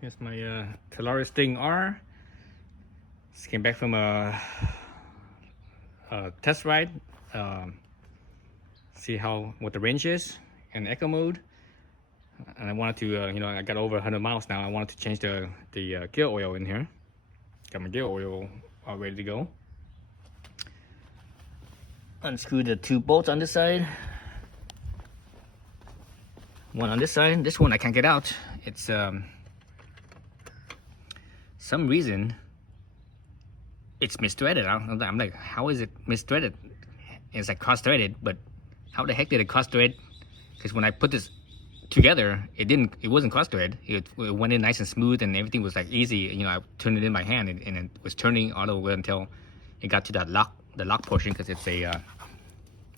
Here's my Talaria StingR. Just came back from a test ride. See what the range is in eco mode. And I wanted to, I got over 100 miles now. I wanted to change the gear oil in here. Got my gear oil all ready to go. Unscrew the 2 bolts on this side. One on this side. This one I can't get out. It's some reason it's misthreaded. I'm like, how is it misthreaded? It's like cross-threaded, but how the heck did it cross-thread? Because when I put this together, it wasn't cross-thread. It went in nice and smooth, and everything was like easy. I turned it in my hand, and it was turning all the way until it got to that the lock portion. Because it's a,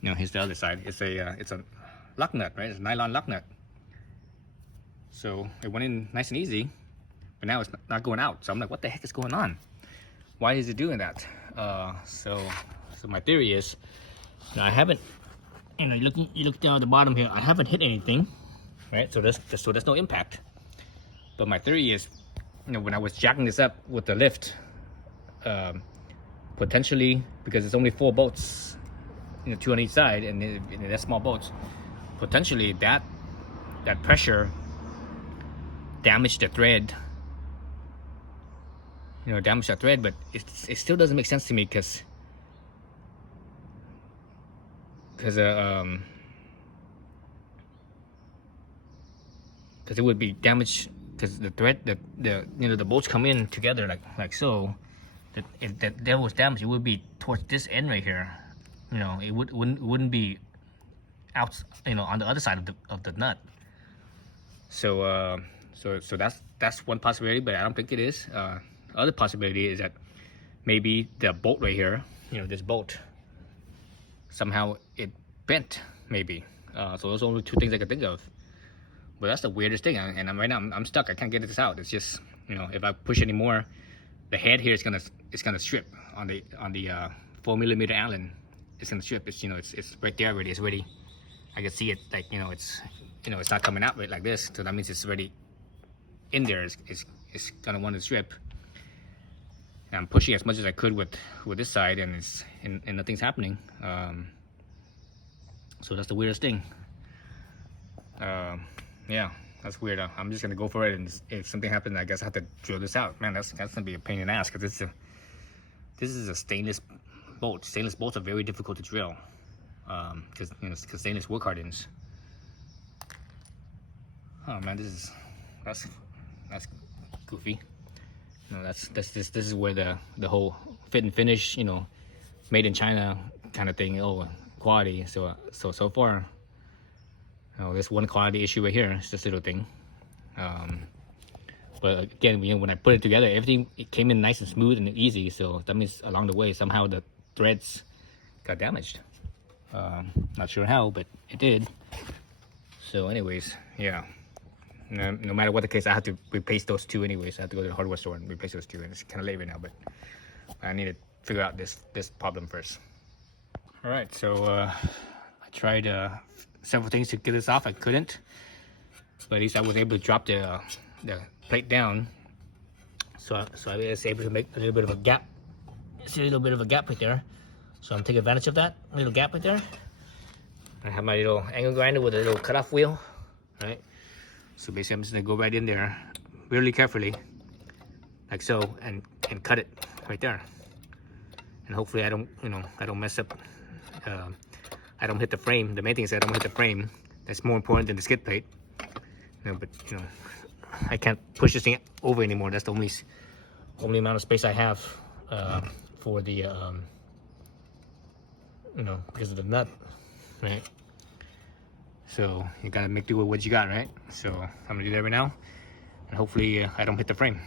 here's the other side. It's a lock nut, right? It's a nylon lock nut. So it went in nice and easy, but now it's not going out. So I'm like, what the heck is going on? Why is it doing that? So my theory is, I haven't, you look down at the bottom here, I haven't hit anything, right? So there's no impact. But my theory is, when I was jacking this up with the lift, potentially, because it's only 4 bolts, 2 on each side, and they're small bolts, potentially that pressure damaged the thread. Damage that thread, but it still doesn't make sense to me because it would be damaged because the thread, the bolts come in together like so. That if that was damaged, it would be towards this end right here. It wouldn't be out, on the other side of the nut. So that's one possibility, but I don't think it is. Other possibility is that maybe the bolt right here, this bolt, somehow it bent, maybe. So those are only 2 things I can think of. But that's the weirdest thing, and right now I'm stuck. I can't get this out. It's just, if I push anymore, the head here is gonna strip on the 4mm Allen. It's gonna strip. It's it's right there already. It's ready. I can see it, like it's not coming out right like this. So that means it's already in there. It's gonna want to strip. And I'm pushing as much as I could with this side, and nothing's happening. So that's the weirdest thing. Yeah, that's weird. I'm just gonna go for it, and if something happens, I guess I have to drill this out. Man, that's gonna be a pain in the ass, because this is a stainless bolt. Stainless bolts are very difficult to drill, because stainless work hardens. Oh man, that's goofy. This is where the whole fit and finish, made in China kind of thing, quality. So far, there's one quality issue right here. It's this little thing. But again, when I put it together, everything came in nice and smooth and easy. So that means along the way, somehow the threads got damaged. Not sure how, but it did. So anyways, yeah. No matter what the case, I have to replace those 2 anyways. I have to go to the hardware store and replace those 2, and it's kind of late right now, but I need to figure out this problem first. All right, so I tried several things to get this off. I couldn't, but at least I was able to drop the plate down. So I was able to make a little bit of a gap. See a little bit of a gap right there. So I'm taking advantage of that little gap right there. I have my little angle grinder with a little cutoff wheel, right? So basically, I'm just gonna go right in there, really carefully, like so, and cut it right there. And hopefully, I don't mess up. I don't hit the frame. The main thing is I don't hit the frame. That's more important than the skid plate. But I can't push this thing over anymore. That's the only amount of space I have for the because of the nut, right? So you gotta make do with what you got, right? So I'm gonna do that right now, and hopefully I don't hit the frame.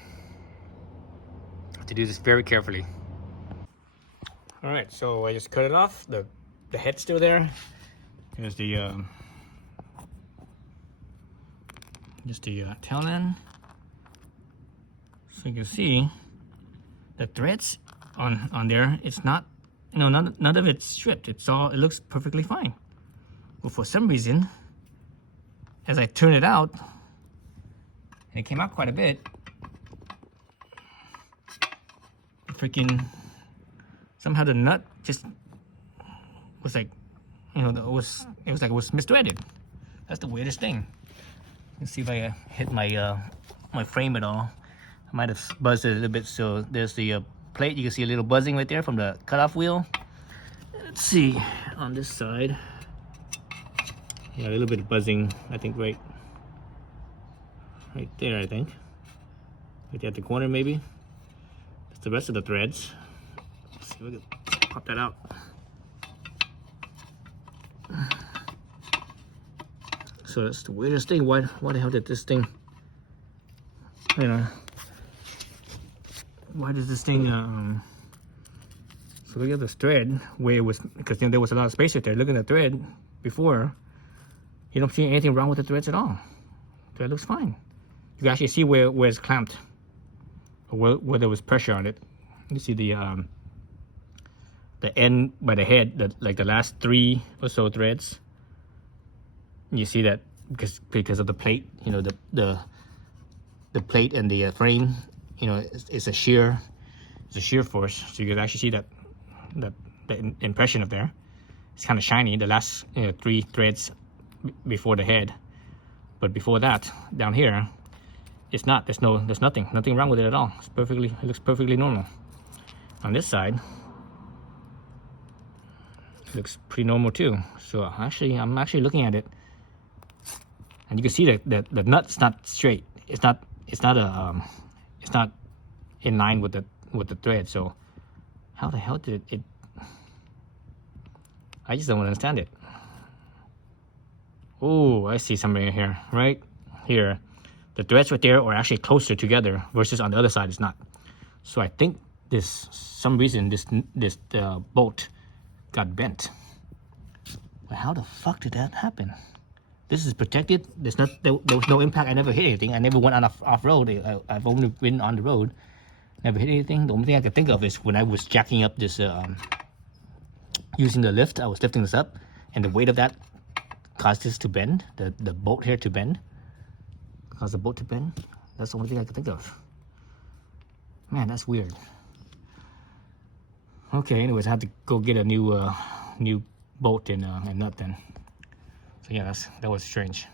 I have to do this very carefully. All right, so I just cut it off. The head's still there. Here's the just the tail end. So you can see the threads on there. It's not, none of it's stripped. It looks perfectly fine. But for some reason, as I turn it out, and it came out quite a bit, freaking, somehow the nut just was like, you know, it was like it was misthreaded. That's the weirdest thing. Let's see if I hit my my frame at all. I might have buzzed it a little bit. So there's the plate. You can see a little buzzing right there from the cutoff wheel. Let's see on this side. Yeah, a little bit of buzzing. I think right there. I think right there at the corner maybe. That's the rest of the threads. Let's see if we can pop that out. So that's the weirdest thing. Why the hell did this thing, you know, why does this thing, so look at this thread where it was, because there was a lot of space right there. Look at the thread before, you don't see anything wrong with the threads at all. The thread looks fine. You can actually see where it's clamped, or where there was pressure on it. You see the end by the head, like the last 3 or so threads. You see that because of the plate, you know, the plate and the frame, you know, it's a shear force. So you can actually see that the impression of there. It's kind of shiny. The last 3 threads before the head, but before that, down here, it's not. There's nothing wrong with it at all. It looks perfectly normal. On this side, it looks pretty normal too. So I'm actually looking at it. And you can see that the nut's not straight. It's not in line with the thread. So how the hell did it? I just don't understand it. Oh, I see something in here, right here. The threads right there are actually closer together versus on the other side it's not. So I think some reason this bolt got bent. But how the fuck did that happen? This is protected. There was no impact. I never hit anything. I never went on off road. I've only been on the road. Never hit anything. The only thing I could think of is when I was jacking up this, using the lift. I was lifting this up, and the weight of that caused this to bend. The bolt here to bend. Caused the bolt to bend. That's the only thing I could think of. Man, that's weird. Okay. Anyways, I had to go get a new bolt and nut then. So yeah, that was strange.